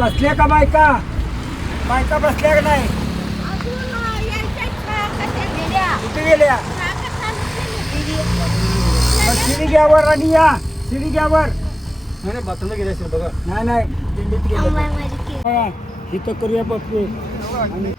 बसल्या का बायका? बायका बसल्या का नाही? कुठे गेल्या? शिडी घ्यावर आणि या शिडी घ्यावर. नाही बाथरूमला गेले असेल बघा. नाही नाही दिंडीत गेले. इथं करूया बापू. आणि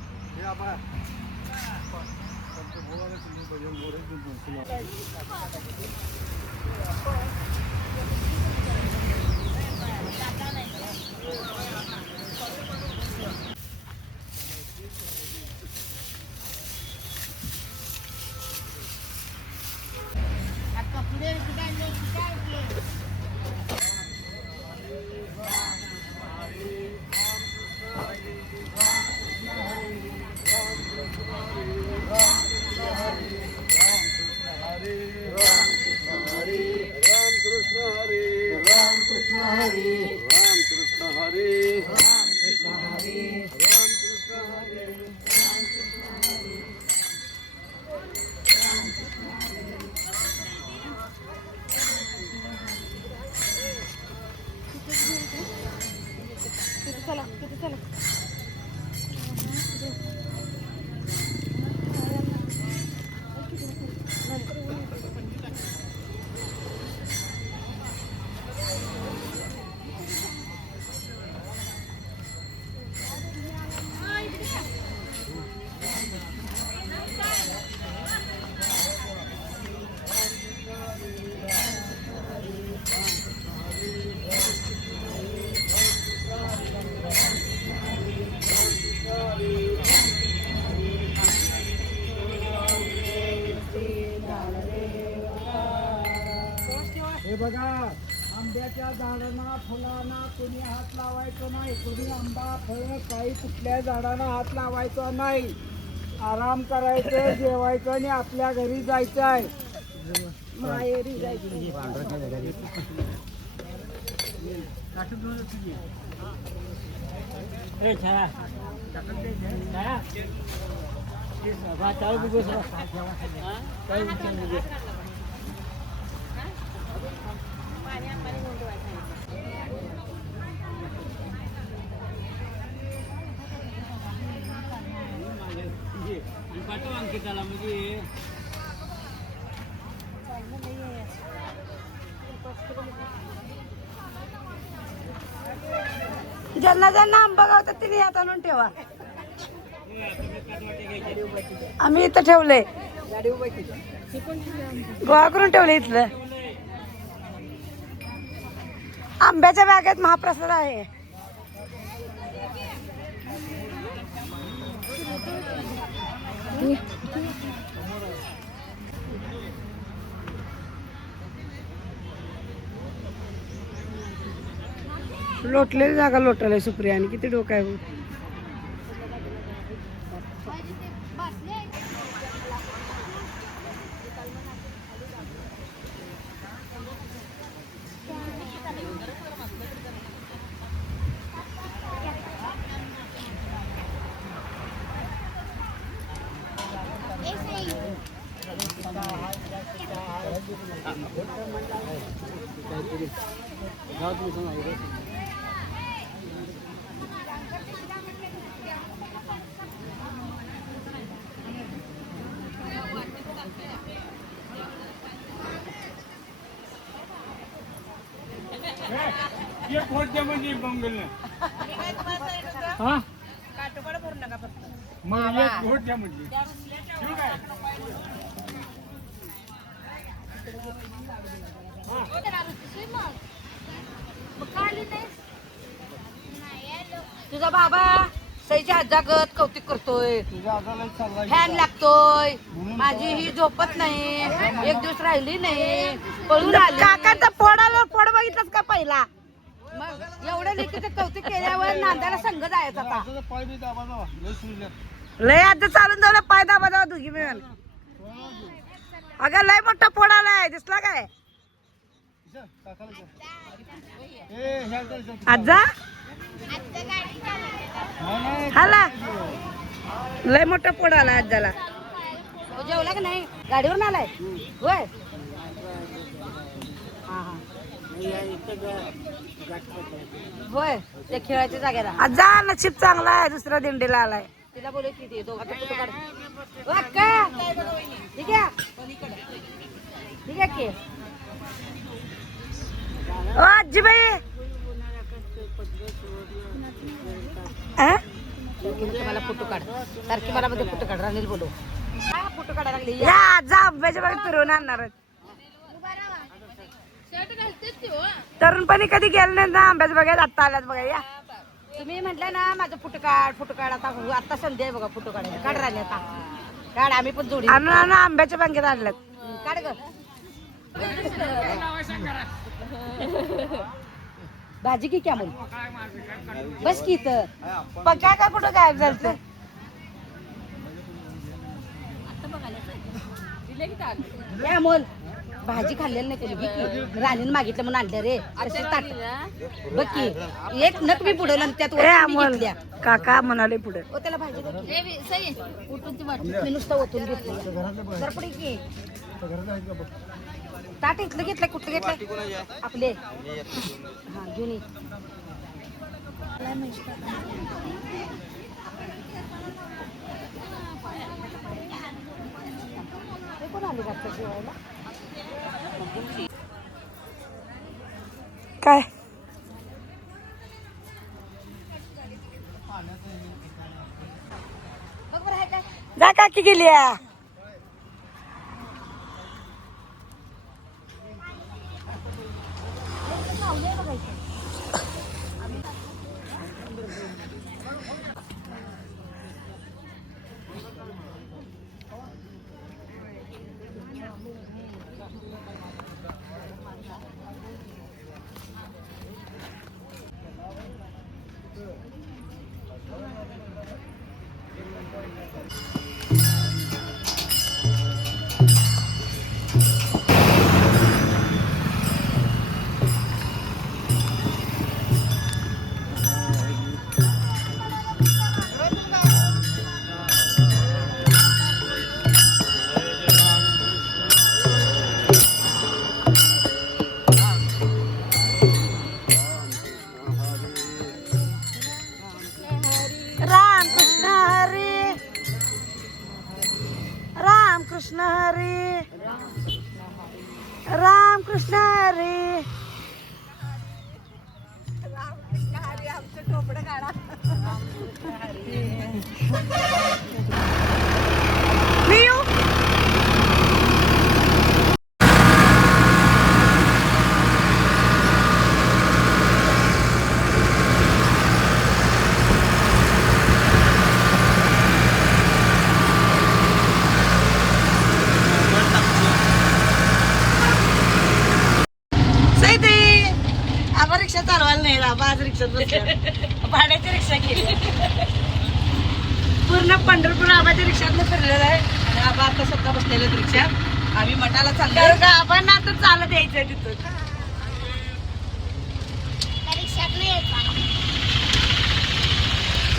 हे बघा, आंब्याच्या झाडांना फुलांना कोणी हात लावायचं नाही. कोणी आंबा फळ काही कुठल्या झाडांना हात लावायचा नाही. आराम करायचं, जेवायचं आणि आपल्या घरी जायचं आहे. माहेरी जायचं. अंकिताला म्हणजे ज्यांना ज्यांना आंबा गावतात तिने हात आणून ठेवा. आम्ही इथं ठेवलंय, गोळा करून ठेवले. इथलं आंब्याच्या बागेत महाप्रसाद आहे. लोटलेली जागा लोटायला सुप्रिया आणि किती डोकं आहे. एक वोट द्या म्हणजे बंगलने. हा काटोपाड भरू नका फक्त. मग एक वोट द्या म्हणजे ठीक आहे. तुझा बाबा सईच्या आजागत कौतुक करतोय, फॅन लागतोय. माझी ही झोपत नाही, एक दिवस राहिली नाही, पळून आली. काकांचा फोडाला फोड बघितलास का पहिला? मग एवढं लेखीचं कौतुक केल्यावर नांदायला संघ जायचा आता. लय आता चालून जाऊ पाय दाबा दाबा दोघी मिळून. अगं लय मोठा फोड आलाय, दिसला काय आजा? हाला लय मोठा फोड आला आजाला. जेवला का नाही? गाडीवरून आलाय होय. हा हा होय त्या खेळाच्या जागेला आज जा नशीब चांगला आहे दुसऱ्या दिंडीला आलाय. तिला बोलू की ते दोघांचा फोटो काढ. ओ अक्का ठीक आहे ठीक आहे की ओ आजीबाई सारखी मला फोटो काढ. सारखी मला मध्ये फोटो काढ. राणील बोलू हा फोटो काढायला लागली या जा आंब्याच्या बागेत फिरवून आणणार तरुणपणी कधी गेलं नाही ना आंब्याच्या बागेत. आता आल्यात बघा या. तुम्ही म्हटलं ना माझं फोटो काढ आता संधी आहे बघा फोटो काढायला. काढ राणी आता काढ. आम्ही पण जोडी आणून आणून आंब्याच्या बागेत आणल्यात. काढ ग भाजी की क्या म्हणून बस की इथं. पक्या का कुठं गायब झालं या मोल भाजी खाल्लेली नाही कोणी. की राणीनं मागितलं म्हणून आणलं रे. तशी ताट बघ की एक नक मी पुढवलं आणि त्यात ए वरती मी अमोल घेतल्या. काका म्हणाले पुढे ओ त्याला भाजी दे की. मी नुसतं ओतून घेतलं. जर पुढे की ताट इथलं घेतलं कुठलं घेतलंय आपले हा घेऊन ये. हे कोण आले का जेवायला. काय बघ बरं आहे काय जा काकी गेली या. राम कृष्ण हरी राम कृष्ण हरी राम कृष्ण हरी. मी येऊ आबा रिक्षा चालवायला नाही. आबा आज रिक्षात बसल्या. भाड्याची रिक्षा केली. पूर्ण पंढरपूर आबाच्या रिक्षातनं फिरलेलं आहे. आणि आबा आता स्वतः बसलेले रिक्षात. आम्ही मठाला चाललो. कारण का आबांना आता चालत यायचंय तिथं.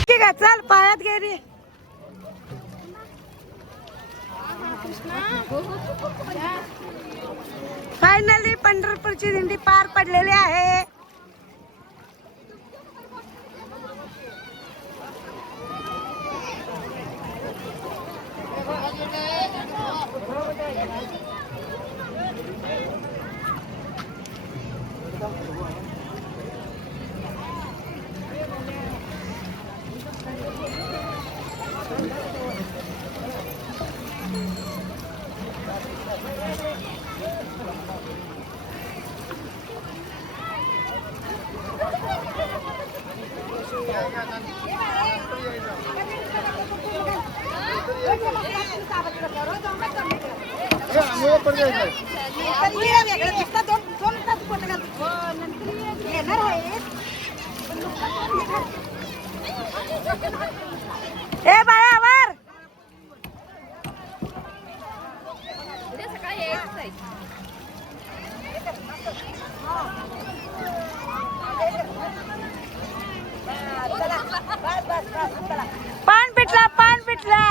ठीक आहे चल पायात गेली. फायनली पंढरपूरची दिंडी पार पडलेली आहे. ए बाळावर पान पिटला पान पिटला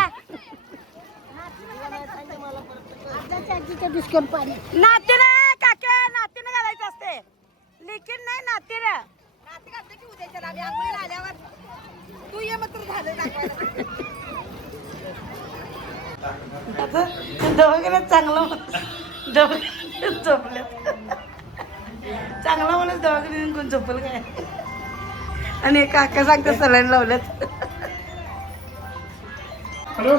नातीनं काका नातीनं घालायचं असते. आता दवाखान्यात चांगलं दवाखान्यात झोपल्यात चांगला माणूस दवाखान्यात कोण झोपल काय आणि एक काका सांगते सलाईन लावल्यात हॅलो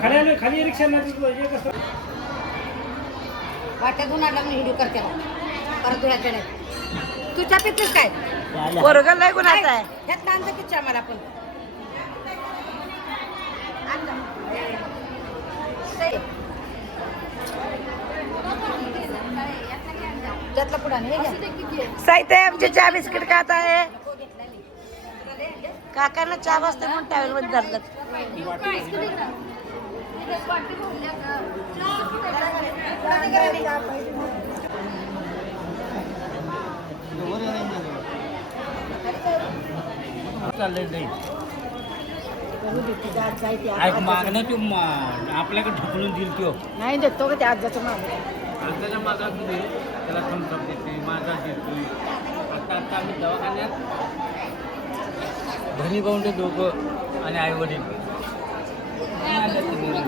खाली खाली रिक्षा वाट्यातून आला म्हणून व्हिडिओ करते परत धुळ्याकडे तुझ्या पितेस काय पोरगं लय गुणाचं आहे ह्यात लहानचा पिच्चा मला पण त्यातला पुढा साहित्य आमचे चहा बिस्किट खात आहे काकांना चहा बसते म्हणून टॅवेल मध्ये धरलं मागणं तू आपल्याकडे ढकलून दिल तो नाही देतो का त्या आजाचं मागं त्याच्या मागात दे त्याला थम्सअप देते माझा देतोय आता आता आम्ही दवाखान्यात धनी भाऊंडे दोघं आणि आई वडील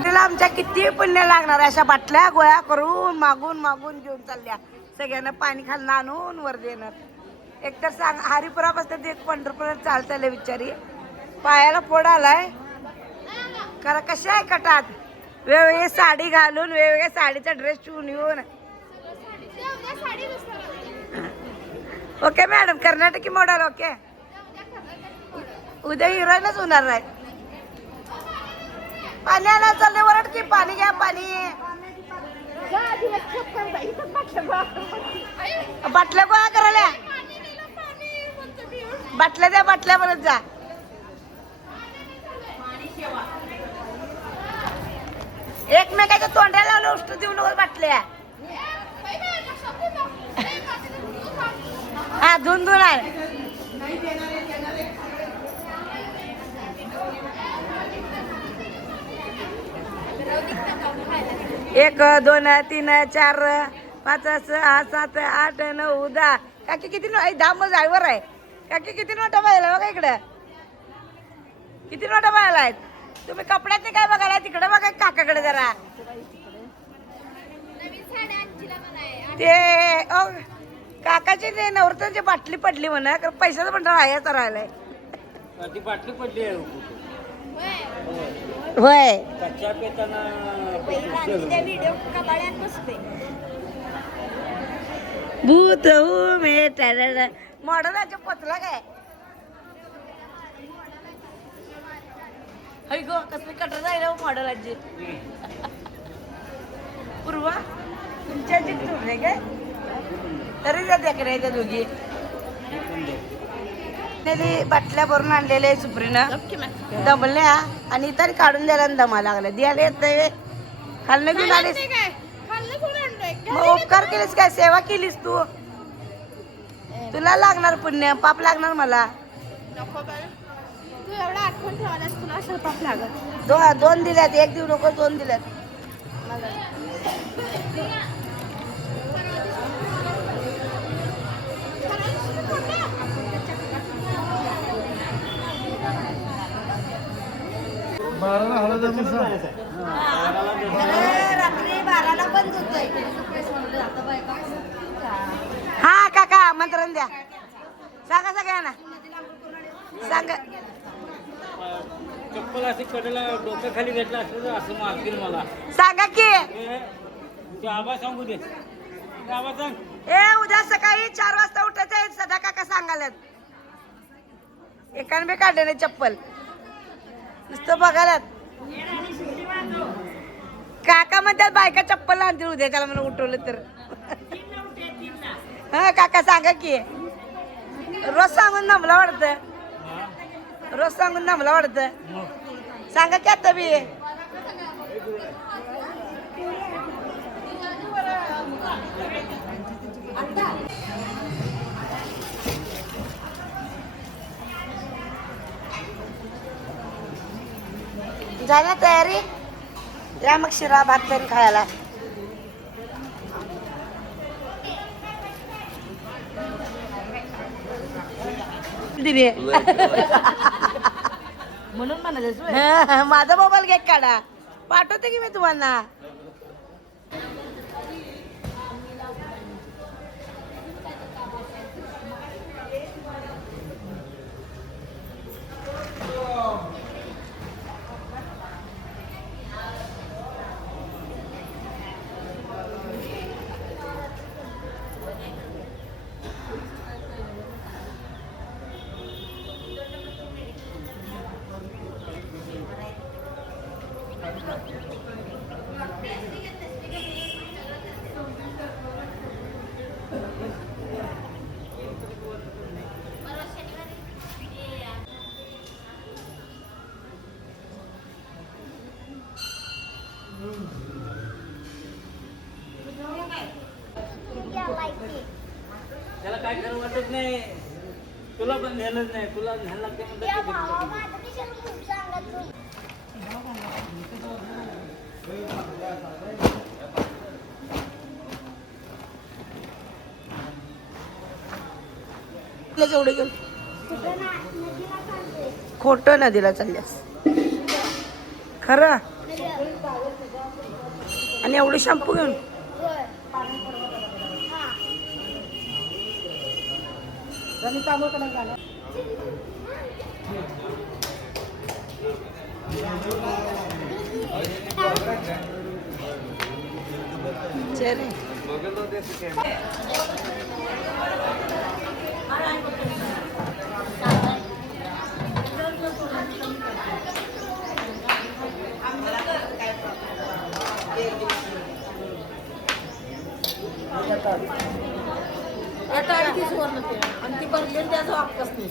तिला आमच्या किती पुण्य लागणार अशा बाटल्या गोळ्या करून मागून मागून घेऊन चालल्या सगळ्यांना पाणी खालून आणून वर देणार एकतर सांग हरिपुरापासून एक पंढरपुरात चालताय बिचारी पायाला फोड आलाय कारण कशा आहे कटात वेगवेगळी साडी घालून वेगवेगळ्या साडीचा ड्रेस शिवून येऊन ओके मॅडम कर्नाटकी मॉडेल ओके उद्या हिरोईनच होणार नाही पाणी आला चालले वरड की पाणी घ्या पाणी बाटल्या गोळा करायला बाटल्या द्या बाटल्या परत जा एकमेकाच्या तोंडाला लावलं उष्ट देऊ नको बाटल्या हा धुन धुन आहे एक दोन तीन चार पाच सहा सात आठ 9 10 काकी किती 10 मग ड्रायव्हर आहे काकी किती नोटा पाहिला बघा इकडे किती नोटा पाहिला आहेत तुम्ही कपड्यात काय बघायला तिकडे बघा काकाकडे जरा ते काकाची ते नवरत्नाची बाटली पडली म्हणा पैशाचं पण राहायचं राहिलाय ती बाटली पडली आहे होय कच्च्या पेताना भूत मे मॉडलाच्या पतला काय हय गो कसली कटर जायला मॉडलाची पूर्वा तुमच्या चिठ्ठी काय तरी जाते का त्या दोघी बाटल्या भरून आणलेले सुप्रीनं दमल्या आणि इतर काढून द्यायला दमा लागला द्यायला येत खाल्लं घेऊन आलीस मग उपकार केलीस काय सेवा केलीस तू तुला लागणार पुण्य पाप लागणार मला दोन दिल्यात एक देऊ नको 2 दिल्यात रात्री 12ला बंद होतोय हा काका आमंत्रण द्या सांगा सगळ्यांना सांगा चप्पल अशी कडेला डोक्या खाली घेतला असं असं मारतील मला सांगा की ते आवाज सांगू दे आवाज सांग ए उद्या सकाळी 4 वाजता उठायचं आहे सदा काका सांगायला एकाने बी काढले नाही चप्पल नुसतं बघायला काका म्हणतात बायका चप्पल आणतील उद्या त्याला मला उठवलं तर हा काका सांगा की रोज सांगून नमला वाटतं रोज सांगून नमला वाटतं सांगा की आता बी झाली तयारी या मग शिरा भात पण खायला दिली म्हणून म्हणाले माझा मोबाईल घे काढा पाठवते की मी तुम्हाला. त्याला काय खरं वाटत नाही. तुला पण ध्यानच नाही. तुला ध्यान लागते एवढे घेऊन खोटं नदीला चालल्यास खरं. आणि एवढे शॅम्पू घेऊन चल. आता आणि ती सुवर्ण आणि ती भरली त्याचा वापस नाही.